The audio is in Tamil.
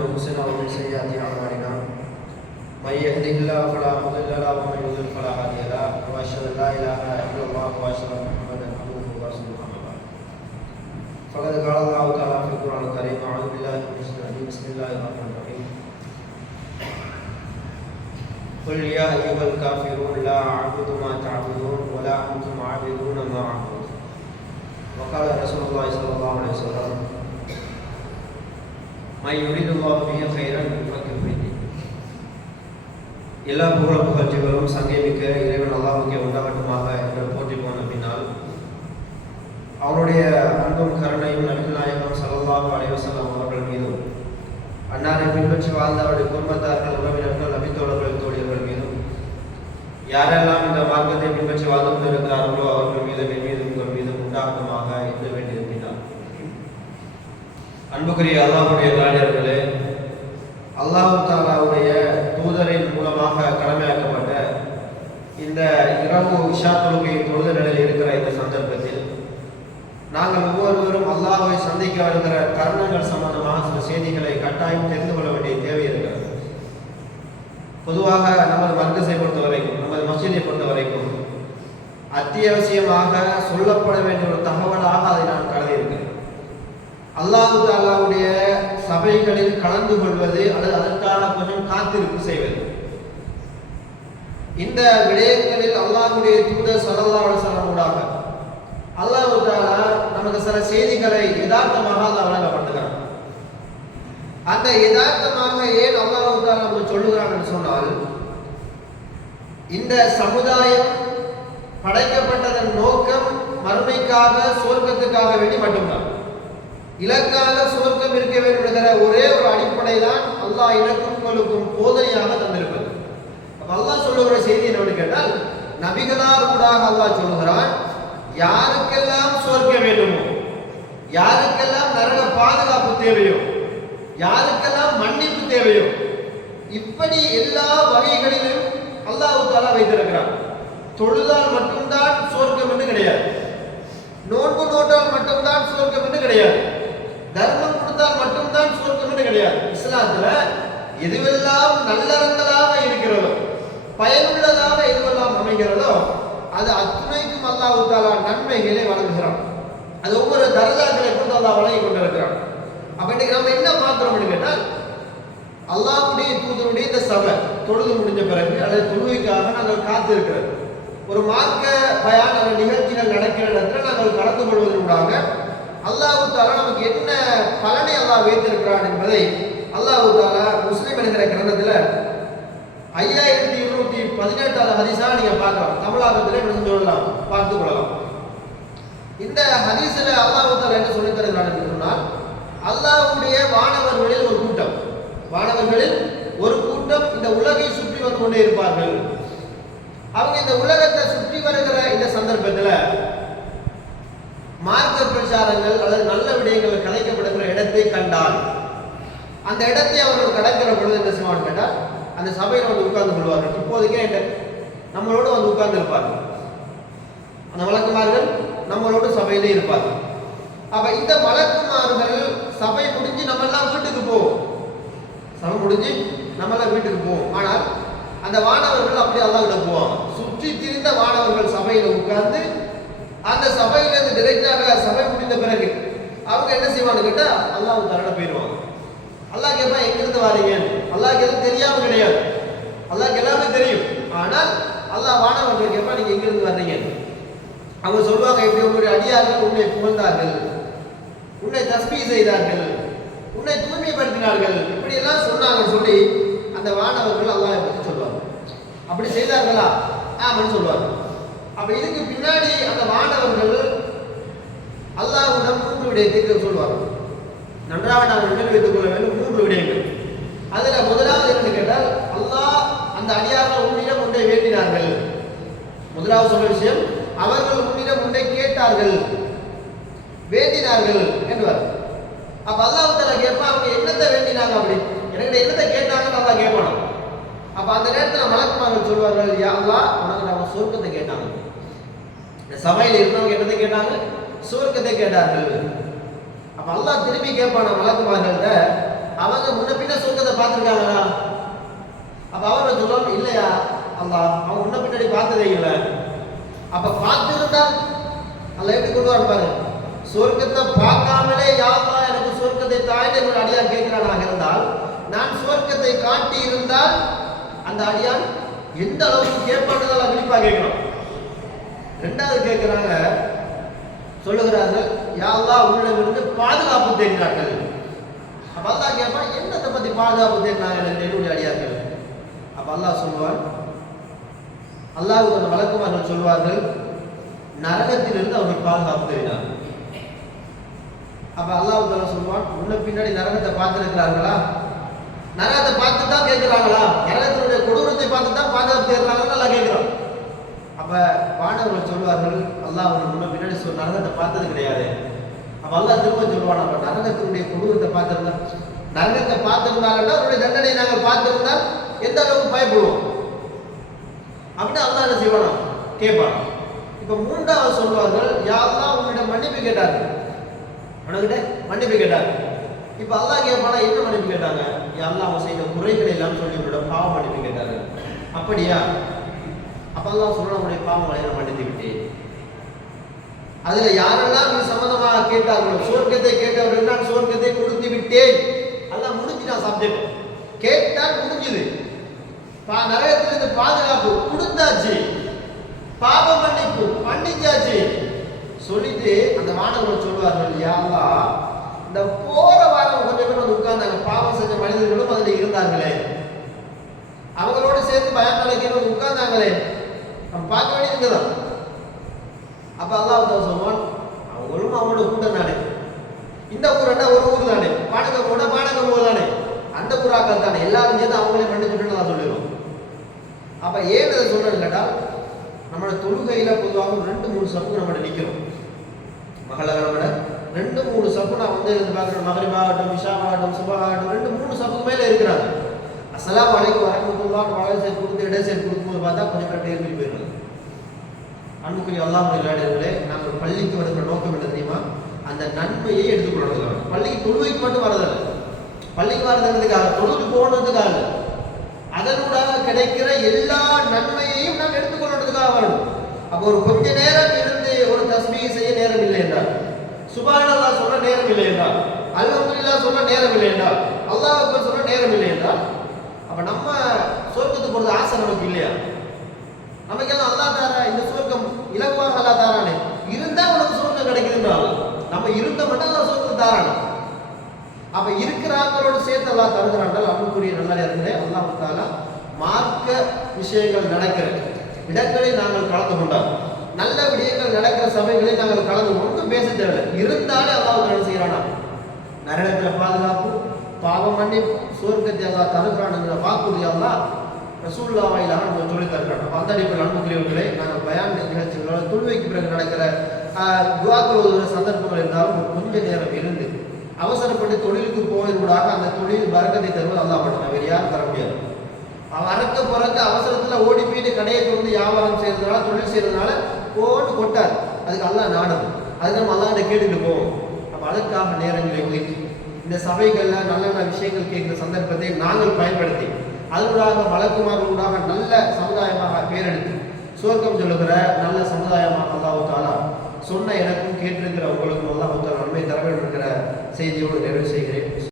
انفسنا ومن سيئات اعمالنا من يهده الله فلا مضل له ومن يضلل فلا هادي له واشهد ان لا اله الا الله واشهد ان محمدا عبده ورسوله اما بعد فقد قال الله تعالى في القران الكريم اعوذ بالله من الشيطان الرجيم بسم الله الرحمن الرحيم قل يا ايها الكافرون لا اعبد ما تعبدون ولا انتم عابدون ما اعبد وقال رسول الله صلى الله عليه وسلم மா யுரிதுல்லா கைரன் யுஃபக்கிருமைனி எல்லா புகழ புகழ்ச்சிகளும் சங்கேமிக்க இறைவன் அல்லாஹுக்கே உண்டாகட்டுமாக என்று போற்றி போன பின்னால் அவருடைய அன்பும் கருணையும் நபிநாயகம் சல்லாஹ் அலைவசல்லாம் அவர்கள் மீதும் அன்னாரை பின்பற்றி வாழ்ந்த அவருடைய குடும்பத்தார்கள் உறவினர்கள் நபித்தோழர்கள் தோழியர்கள் மீதும் யாரெல்லாம் இந்த மார்க்கத்தை பின்பற்றி வாழ்ந்து கொண்டிருக்கிறார்களோ அவர்கள் மீது மீதும் உங்கள் மீதும் உண்டாக்குமாக அன்புக்குரிய அல்லாஹுடைய தாடியர்களே அல்லாஹு தாலாவுடைய தூதரின் மூலமாக கடமையாக்கப்பட்ட இந்த இரவு விஷா தொழுகையின் தொழுத நிலையில் இருக்கிற இந்த சந்தர்ப்பத்தில் நாங்கள் ஒவ்வொருவரும் அல்லாஹுவை சந்திக்க வருகிற தருணங்கள் சம்பந்தமாக சில செய்திகளை கட்டாயம் தெரிந்து கொள்ள வேண்டிய தேவை இருக்கிறது. பொதுவாக நமது மர்கசை பொறுத்த வரைக்கும் நமது மசீதை பொறுத்த வரைக்கும் அத்தியாவசியமாக சொல்லப்பட வேண்டிய ஒரு தகவலாக அதை நான் கருதி அல்லாஹு தாலாவுடைய சபைகளில் கலந்து கொள்வது அல்லது அதற்கான கொஞ்சம் காத்திருப்பு செய்வது. இந்த விடயங்களில் அல்லாஹுடைய தூதர் சல்லல்லாஹு அலைஹி ஊடாக அல்லாஹு தாலா நமக்கு சில செய்திகளை யதார்த்தமாக அல்லா வழங்கப்படுத்துகிறான் அந்த யதார்த்தமாக ஏன் அல்லாஹு தாலா நமக்கு சொல்லுகிறான் சொன்னால் இந்த சமுதாயம் படைக்கப்பட்டதன் நோக்கம் மறுமைக்காக சோர்க்கத்துக்காக வேண்டி மட்டும்தான். இலக்காக சுவர்க்கம் இருக்க வேண்டும் என்கிற ஒரே ஒரு அடிப்படை தான் அல்லாஹ் இலக்கும் போதனையாக தந்திருப்பது. அப்ப அல்லாஹ் சொல்லுகிற செய்தி என்னவென்று கேட்டால் நபிகளால் ஊடாக அல்லாஹ் சொல்லுகிறான் யாருக்கெல்லாம் சுவர்க்கம் வேண்டுமோ யாருக்கெல்லாம் நரக பாதுகாப்பு தேவையோ யாருக்கெல்லாம் மன்னிப்பு தேவையோ இப்படி எல்லா வகைகளிலும் அல்லாஹ் தாலா வைத்திருக்கிறான். தொழுதால் மட்டும்தான் சுவர்க்கம் என்று கிடையாது. நோன்பு நோட்டால் மட்டும்தான் சுவர்க்கம் என்று கிடையாது. தர்மம் கொடுத்தால் மட்டும்தான் சொர்க்கம்னு கிடையாது. இஸ்லாத்துல எதுவெல்லாம் நல்லறங்களாக இருக்கிறதோ பயனுள்ளதாக எதுவெல்லாம் அமைகிறதோ அது அத்துணைக்கும் அல்லாஹ் தாலா நன்மைகளை வழங்குகிறான். அது ஒவ்வொரு தரஜாக்களை கொண்டு அல்லா வழங்கி கொண்டிருக்கிறான். அப்ப இன்னைக்கு நம்ம என்ன பார்க்கிறோம்னு கேட்டால் அல்லாவுடைய தூதருடைய இந்த சபை தொழுது முடிஞ்ச பிறகு அல்லது தொழுகைக்காக நாங்கள் காத்திருக்கிறது. ஒரு மார்க்க பயான நிகழ்ச்சிகள் நடக்கிற இடத்துல நாங்கள் கலந்து கொள்வதற்காக அல்லாஹு தாலா நமக்கு என்ன பலனை அல்லாஹ் வைத்திருக்கிறான் என்பதை அல்லாஹு தாலா முஸ்லீம் என்கிற கிரந்தத்தில் ஐயாயிரத்தி இருநூத்தி பதினெட்டாவது ஹதீஸாக நீங்கள் பார்க்கலாம். தமிழாக்கத்தில் என்ன சொல்லலாம் பார்த்து கொள்ளலாம். இந்த ஹதீஸில் அல்லாஹு தாலா என்ன சொல்லித் தருகிறான் என்று சொன்னால் அல்லாஹுடைய வானவர்களில் ஒரு கூட்டம். வானவர்களில் ஒரு கூட்டம் இந்த உலகை சுற்றி வந்து கொண்டே இருப்பார்கள். அவங்க இந்த உலகத்தை சுற்றி வருகிற இந்த சந்தர்ப்பத்தில் மார்க்க பிரச்சாரங்கள் அல்லது நல்ல விடயங்கள் கலைக்கப்படுகிற இடத்தை கண்டால் அந்த இடத்தை அவர்கள் கடக்கிற பொழுது என்ன செய்வான்னு கேட்டால் அந்த சபையில் வந்து உட்கார்ந்து கொள்வார்கள். இப்போதைக்கே என்ன? நம்மளோடு வந்து உட்கார்ந்து இருப்பார்கள் அந்த வழக்குமார்கள் நம்மளோடு சபையிலே இருப்பார்கள். அப்ப இந்த வழக்குமார்கள் சபை முடிஞ்சு நம்ம எல்லாம் வீட்டுக்கு போவோம் சபை முடிஞ்சு நம்ம எல்லாம் வீட்டுக்கு போவோம் ஆனால் அந்த வானவர்கள் அப்படி அல்லாவிட போவாங்க. சுற்றி திரிந்த வானவர்கள் சபையில் உட்கார்ந்து அந்த சபையில இருந்து டிரெக்டாக சபை முடிந்த பிறகு அவங்க என்ன செய்வாங்க கேட்டா அல்லாஹ் தரட போயிடுவாங்க. அல்லாஹ் கேட்பா எங்கிருந்து வாரீங்க? அல்லாஹ் எதுவும் தெரியாம கிடையாது. அல்லாஹ் எல்லாமே தெரியும். ஆனால் அல்லாஹ் வானவர்கள் கேட்பா நீங்க எங்கிருந்து வர்றீங்க? அவங்க சொல்லுவாங்க இப்படி உங்களுடைய அடியார்கள் உன்னை புகழ்ந்தார்கள். உன்னை தஸ்பீ செய்தார்கள். உன்னை தூய்மைப்படுத்தினார்கள். இப்படி எல்லாம் சொன்னாங்கன்னு சொல்லி அந்த வானவர்கள் அல்லாஹ் பற்றி சொல்லுவாங்க. அப்படி செய்தார்களா? ஆமான்னு சொல்லுவாங்க. அப்ப இதுக்கு பின்னாடி அந்த மாணவர்கள் அல்லாஹ்விடம் மூன்று விடயத்தை சொல்வார் நன்றாக நாம் நினைவு வைத்துக் கொள்ள வேண்டும் மூன்று விடயங்கள். அதுல முதலாவது என்று கேட்டால் அல்லாஹ் அந்த அடியார்கள் உன்னிடம் ஒன்றை வேண்டினார்கள். முதலாவது சொன்ன விஷயம் அவர்கள் உன்னிடம் ஒன்றை கேட்டார்கள். வேண்டினார்கள் என்பார் அப்ப அல்லாஹ் தலை கேட்பா அவங்க என்னத்தை வேண்டினாங்க அப்படி? என்கிட்ட என்னத்தை கேட்டாங்கன்னு நல்லா கேட்பானோ? அப்ப அந்த நேரத்தில் மலக்குமார்கள் சொல்வார்கள் யா அல்லாஹ் உனக்கு நம்ம சொர்க்கத்தை கேட்டாங்க. இந்த சபையில் இருந்தவங்க என்னத்தை கேட்டாங்க? சுவர்க்கத்தை கேட்டார்கள். அப்ப அல்லா திருப்பி கேட்பான மலக்குமார்கள்ட்ட அவங்க முன்ன பின்ன சொர்க்கத்தை பார்த்துருக்காங்களா? அப்ப அவர் சொல்லணும் இல்லையா அல்லா அவங்க முன்ன பின்னாடி பார்த்ததே இல்லை. அப்ப பார்த்துருந்தா அல்ல எப்படி கொண்டு வரப்பாரு சுவர்க்கத்தை பார்க்காமலே யாரா எனக்கு சொர்க்கத்தை தாய்ந்து ஒரு அடியார் கேட்கிறானாக இருந்தால் நான் சுவர்க்கத்தை காட்டி இருந்தால் அந்த அடியான் எந்த அளவுக்கு கேட்பான்றதால விழிப்பா கேட்கணும் ரெண்டாவது கேட்கிறாங்க சொல்லுகிறார்கள் யாரெல்லாம் உள்ளமிருந்து பாதுகாப்பு தேடினார்கள். அப்ப அல்லா கேட்பான் என்னத்தை பத்தி பாதுகாப்பு தெரிஞ்சாங்க என்னுடைய அடியார்கள். அப்ப அல்லாஹ் சொல்லுவான் அல்லாஹ் அந்த வழக்கமாக சொல்வார்கள் நரகத்திலிருந்து அவர்கள் பாதுகாப்பு தேடினார் அப்ப அல்லாஹ் தலா சொல்லுவான் உள்ள பின்னாடி நரகத்தை பார்த்திருக்கிறார்களா? நரகத்தை பார்த்து தான் கேட்கிறாங்களா நரகத்தினுடைய கொடூரத்தை பார்த்து தான் பாதுகாப்பு தேடுறாங்கன்னு நல்லா கேட்கிறோம் அப்போ வானவர்கள் சொல்வார்கள் அல்லாஹ் அவர்கள் ரொம்ப பின்னாடி சொல் நரகத்தை பார்த்தது கிடையாது. அப்போ அல்லாஹ் திரும்ப சொல்லுவான் அப்போ நரகத்தினுடைய கொடூரத்தை பார்த்துருந்தா நரகத்தை பார்த்துருந்தாங்கன்னா அவருடைய தண்டனை நாங்கள் பார்த்திருந்தால் எந்த அளவுக்கு பயப்படுவோம்? அப்படின்னு அல்லாஹ் என்ன செய்வானா? கேட்பான். இப்போ மூன்றாவது சொல்வார்கள் யாரெல்லாம் உன்னிடம் மன்னிப்பு கேட்டார்கள். உனக்கிட்ட மன்னிப்பு கேட்டாங்க இப்போ அல்லாஹ் கேட்பானா என்ன மன்னிப்பு கேட்டாங்க? யாரெல்லாம் அவன் செய்த குறைகள் எல்லாம் சொல்லி உன்னோட பாவ மன்னிப்பு கேட்டார்கள். அப்படியா? அப்பெல்லாம் அல்லாஹ் சொல்ற உன்னுடைய பாவங்களை நான் மன்னித்து விட்டேன் அதுல யாரெல்லாம் இது சம்பந்தமாக கேட்டார்களோ சுவர்க்கத்தை கேட்டவர்கள் நான் சுவர்க்கத்தை கொடுத்து விட்டேன். அல்லாஹ் நான் சப்ஜெக்ட் கேட்டால் முடிஞ்சுது. பா நரகத்திலிருந்து பாதுகாப்பு கொடுத்தாச்சு. பாவ மன்னிப்பு மன்னிச்சாச்சு. சொல்லிட்டு அந்த மாணவர்கள் சொல்வார்கள் யாரா இந்த போற வாரம் கொஞ்சம் பேர் வந்து உட்கார்ந்தாங்க. பாவம் செஞ்ச மனிதர்களும் அதில் இருந்தாங்களே. அவங்களோட சேர்ந்து பயன் வந்து உட்கார்ந்தாங்களே. பார்க்க வேண்டியது தான் அப்போ அல்லாஹ் சொல்லுவான் அவங்களும் அவங்களோட கூட்டம் தானே இந்த ஊர் என்ன ஒரு ஊர் தானே பாடக போட பாடக போது தானே அந்த ஊராக்கள் தானே எல்லாரும் சேர்ந்து அவங்களே மன்னிச்சுட்டு நான் சொல்லிடுவோம் அப்போ ஏன் அதை சொல்றேன்னு கேட்டால் நம்மளோட தொழுகையில் பொதுவாக ரெண்டு மூணு சப்பு நம்மளோட நிற்கிறோம் மகளோட ரெண்டு மூணு சப்பு நான் வந்து இருந்து பார்க்குறேன். மகரிபாகட்டும் விஷாவாகட்டும் சுபாகட்டும் ரெண்டு மூணு சப்புக்கு மேலே இருக்கிறாங்க. அசலாம் வரைக்கும் வரமத்துள்ளான்னு வளர சைடு கொடுத்து இடை சைடு பார்த்தா கொஞ்சம் பேர் டேர்மி போயிடுறது. அன்புக்குரிய அல்லாஹ் விளையாடுகளே நாங்கள் பள்ளிக்கு வருகிற நோக்கம் என்ன தெரியுமா? அந்த நன்மையை எடுத்துக்கொள்றதுக்காக பள்ளிக்கு தொழுவைக்கு மட்டும் வரதில்லை பள்ளிக்கு வரதுங்கிறதுக்காக தொழுது போனதுக்காக அதனூடாக கிடைக்கிற எல்லா நன்மையையும் நாம் எடுத்துக்கொள்றதுக்காக வரணும் அப்போ ஒரு கொஞ்ச நேரம் இருந்து ஒரு தஸ்மீக செய்ய நேரம் இல்லை என்றால் சுபானல்லா சொல்ல நேரம் இல்லை என்றால் அல்ஹம்துலில்லாஹ் சொல்ல நேரம் இல்லை என்றால் அல்லாஹ் அக்பர் சொல்ல நேரம் இல்லை என்றால் அப்ப நம்ம சொர்க்கத்துக்கு போறது ஆசை நமக்கு இல்லையா? நமக்கெல்லாம் அல்லாஹ் தாரா இந்த சுவர்க்கம் இலகுவாக அல்லா தாரானே இருந்தா உனக்கு சுவர்க்கம் கிடைக்குதுன்றாங்க நம்ம இருந்த மட்டும் அல்லா சுவர்க்கம் தாரானே. அப்ப இருக்கிறாங்களோடு சேர்த்து அல்லா தருகிறாண்டால் அன்புக்குரிய நல்ல நேரங்களே அல்லா தாலா மார்க்க விஷயங்கள் நடக்கிற இடங்களில் நாங்கள் கலந்து கொண்டோம் நல்ல விடயங்கள் நடக்கிற சபைகளில் நாங்கள் கலந்து ஒன்றும் பேச தேவையில்லை. இருந்தாலே அல்லாஹ் என்ன செய்யறானா நரகத்தில் பாதுகாப்பு பாவம் மன்னிப்பு சுவர்க்கத்தை அல்லா தருகிறானுங்கிற வாக்குறுதி அல்லா ரசூல்லா வாயிலாக நம்ம சொல்லி தருகிறோம் அப்ப அந்த அடிப்படையில் அன்புக்குரியவர்களை நாங்கள் பயான் நிகழ்ச்சிகளோட தொழுவைக்கு பிறகு நடக்கிற ஆஹ், துவாக்கள் சந்தர்ப்பங்கள் இருந்தாலும் கொஞ்ச நேரம் இருந்து அவசரப்பட்டு தொழிலுக்கு போவதற்காக அந்த தொழில் வரக்கத்தை தருவது அல்லா மட்டும் வேறு யாரும் தர முடியாது. அவன் அறக்க பிறக்க அவசரத்தில் ஓடி போயிட்டு கடையை திறந்து வியாபாரம் செய்கிறதுனால தொழில் செய்கிறதுனால போட்டு கொட்டாது. அதுக்கு அல்லா நாடும் அதுக்கு நம்ம அல்லாஹ் கேட்டுட்டு போவோம். அப்போ அதற்காக நேரங்களை ஒதுக்கி இந்த சபைகளில் நல்ல நல்ல விஷயங்கள் கேட்குற சந்தர்ப்பத்தை நாங்கள் பயன்படுத்தி அதனூடாக உண்டாக நல்ல சமுதாயமாக பேரெடுத்து சுவர்க்கம் சொல்லுகிற நல்ல சமுதாயமாக அல்லாஹ் சொன்ன எனக்கும் கேட்டிருக்கிற உங்களுக்கும் அல்லாஹ் நன்மை தர வேண்டும் என்கிற செய்தியோடு நிறைவு செய்கிறேன்.